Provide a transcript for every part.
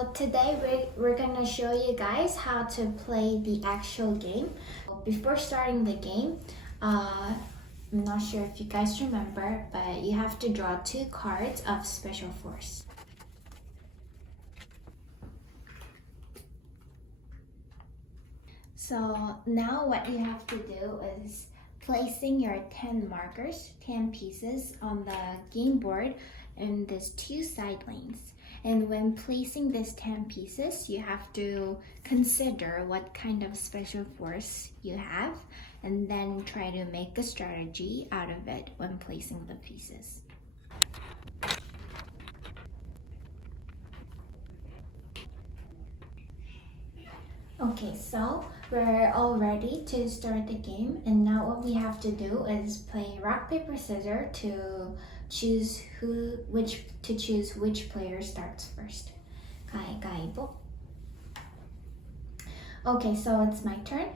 So today we're gonna show you guys how to play the actual game. Before starting the game, I'm not sure if you guys remember, but you have to draw 2 cards of special force. So now what you have to do is placing your 10 markers, 10 pieces on the game board in these 2 side lanes. And when placing these 10 pieces, you have to consider what kind of special force you have and then try to make a strategy out of it when placing the pieces. Okay, so we're all ready to start the game, and now what we have to do is play rock, paper, scissors to choose which player starts first. 가위바위보. Okay, so it's my turn.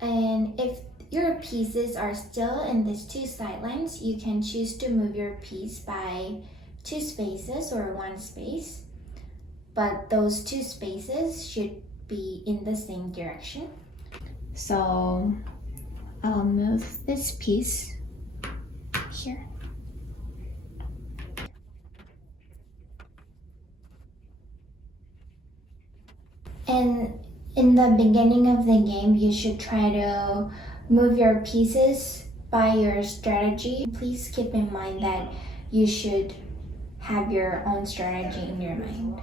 And if your pieces are still in these 2 sidelines, you can choose to move your piece by 2 spaces or 1 space. But those 2 spaces should be in the same direction. So I'll move this piece here. And in the beginning of the game, you should try to move your pieces by your strategy. Please keep in mind that you should have your own strategy in your mind.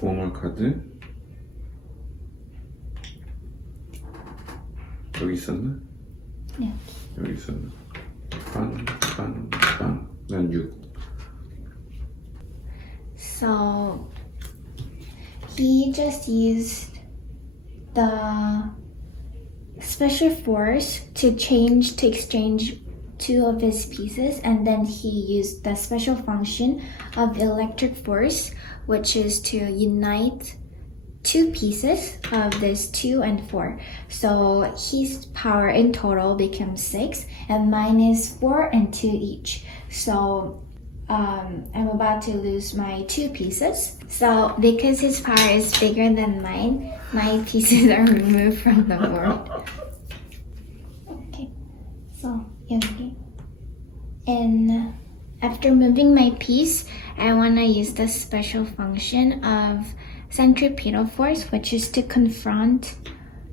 보물 카드 여기 있었나? 네. 여기 있었나? 빵. 난 6. So he just used the special force to exchange 2 of his pieces, and then he used the special function of electric force, which is to unite 2 pieces of this 2 and 4. So his power in total becomes 6, and mine is 4 and 2 each. So I'm about to lose my 2 pieces. So because his power is bigger than mine, my pieces are removed from the board. Okay, so 여기. And after moving my piece, I want to use the special function of centripetal force, which is to confront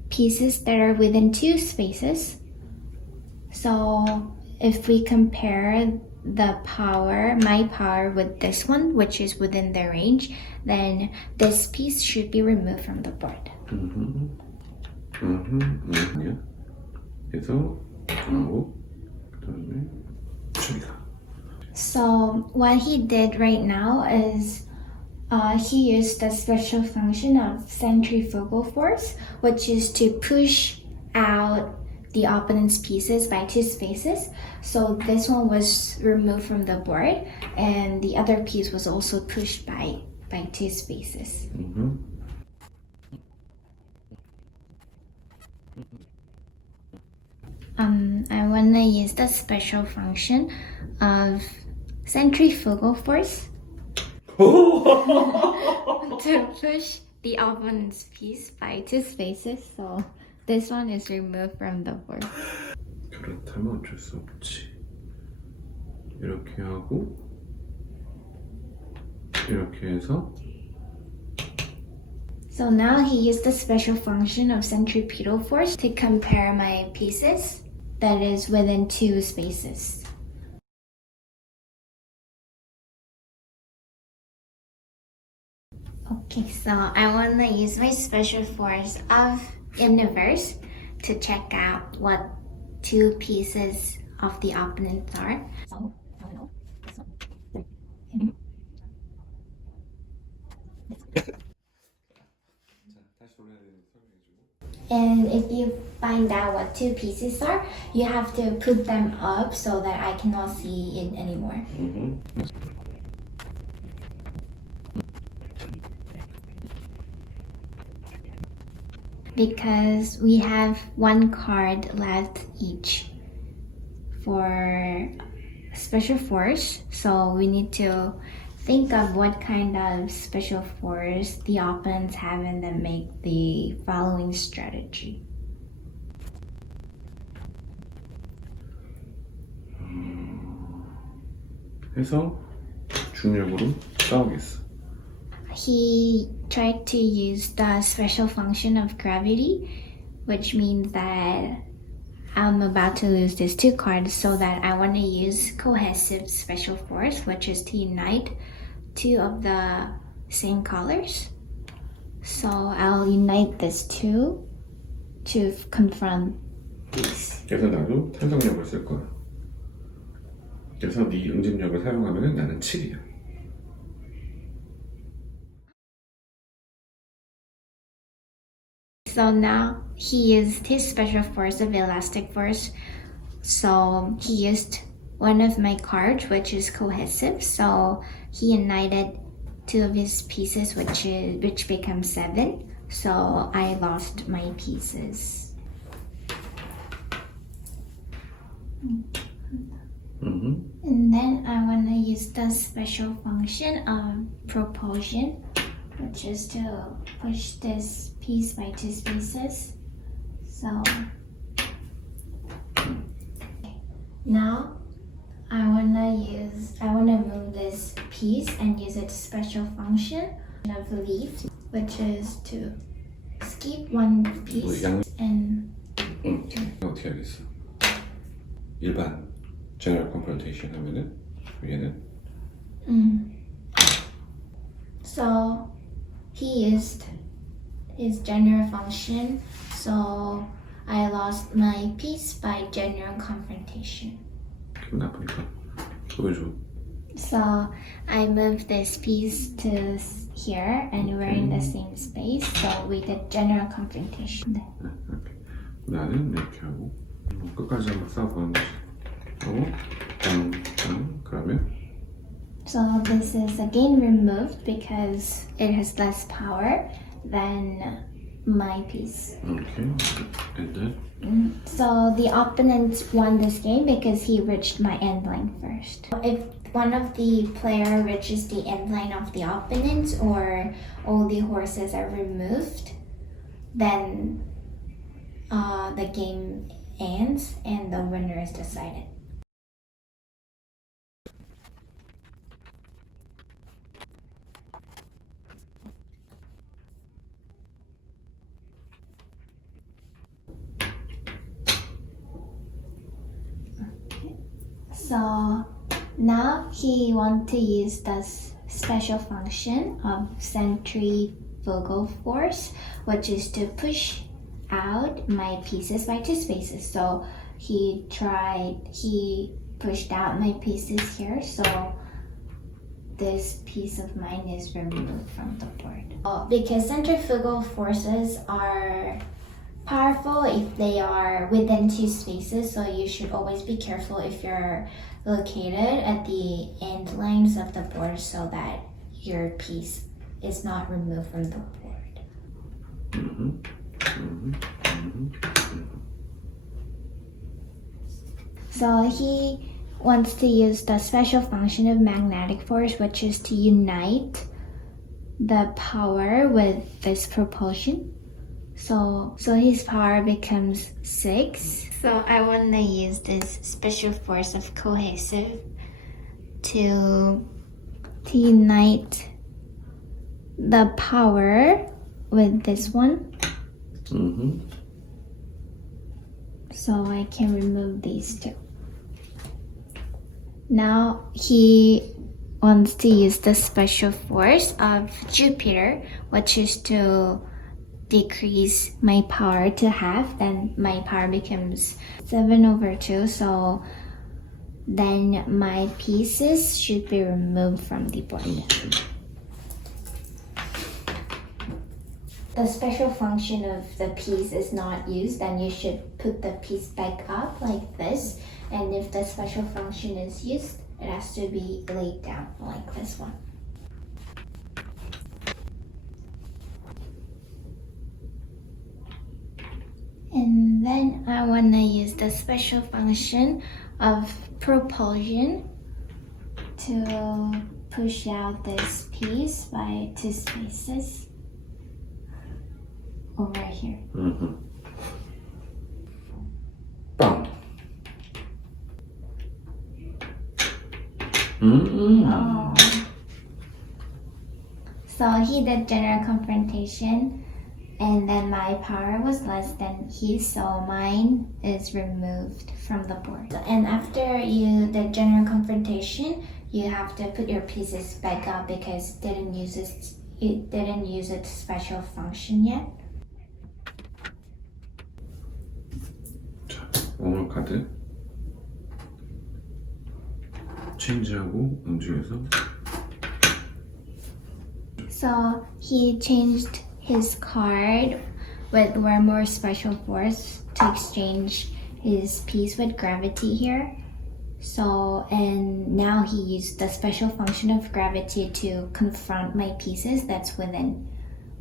pieces that are within 2 spaces. So if we compare the power, my power with this one, which is within the range, then this piece should be removed from the board. 그래서 하고 그다음에 추리가. So what he did right now is he used the special function of centrifugal force, which is to push out the opponent's pieces by 2 spaces. So this one was removed from the board, and the other piece was also pushed by 2 spaces. I want to use the special function of centrifugal force to push the opponent's piece by 2 spaces. So this one is removed from the board. 그렇다면 어쩔 수 없지. 이렇게 하고 이렇게 해서. So now he used the special function of centripetal force to compare my pieces that is within 2 spaces. Okay, so I want to use my special force of universe to check out what 2 pieces of the opponent are. And if you find out what 2 pieces are, you have to put them up so that I cannot see it anymore. because we have one card left each for special force, so we need to think of what kind of special force the opponents have and then make the following strategy. 해서 중력으로 싸우겠어. He tried to use the special function of gravity, which means that I'm about to lose these two cards, so that I want to use cohesive special force, which is to unite two of the same colors. So I'll unite these two to confront these. 그래서 나도 탄성력을 쓸 거야. 그래서 네 응집력을 사용하면 나는 7이야. So now he used his special force of elastic force. So he used one of my cards, which is cohesive. So he united two of his pieces, which becomes 7. So I lost my pieces. And then I want to use the special function of propulsion, which is to push this piece by two spaces. So now I wanna move this piece and use its special function of leaf, which is to skip one piece and 어떻게 하겠어? 일반 general confrontation 하면은 얘는 So he used his general function, so I lost my piece by general confrontation. 기분 나쁘니까 보여줘. So I moved this piece to here and we're in the same space, so we did general confrontation. 네, 오케이. 나는 이렇게 하고 끝까지 한번 싸워보는 거지. 그러면 So this is again removed because it has less power than my piece. Okay, and then So the opponent won this game because he reached my end line first. If one of the player reaches the end line of the opponent or all the horses are removed, then the game ends and the winner is decided. So now he wants to use the special function of centrifugal force, which is to push out my pieces by two spaces. So he pushed out my pieces here, so this piece of mine is removed from the board. Because centrifugal forces are powerful if they are within two spaces, so you should always be careful if you're located at the end lines of the board so that your piece is not removed from the board. So he wants to use the special function of magnetic force, which is to unite the power with this propulsion. So his power becomes 6. So I want to use this special force of cohesive to unite the power with this one. So I can remove these two. Now he wants to use the special force of Jupiter, which is to decrease my power to half. Then my power becomes 7/2. So then my pieces should be removed from the board. The special function of the piece is not used, then you should put the piece back up like this. And if the special function is used, it has to be laid down like this one. I want to use the special function of propulsion to push out this piece by 2 spaces over here. 빵. Oh. So he did general confrontation, and then my power was less than his, so mine is removed from the board. And after you did general confrontation, you have to put your pieces back up because it didn't use its special function yet. 자, 원울 카드 체인지하고 움직여서. So he changed his card with one more special force to exchange his piece with gravity here. So, and now he used the special function of gravity to confront my pieces that's within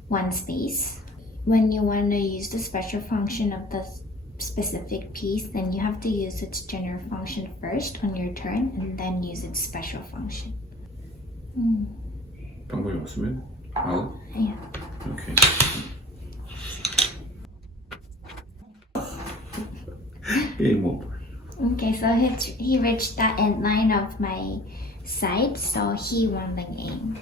1 space. When you want to use the special function of the specific piece, then you have to use its general function first on your turn and then use its special function. 방법이 없으면 아웃. Yeah. 오케이. 게임 오버. Okay, so he reached the end line of my side, so he won the game.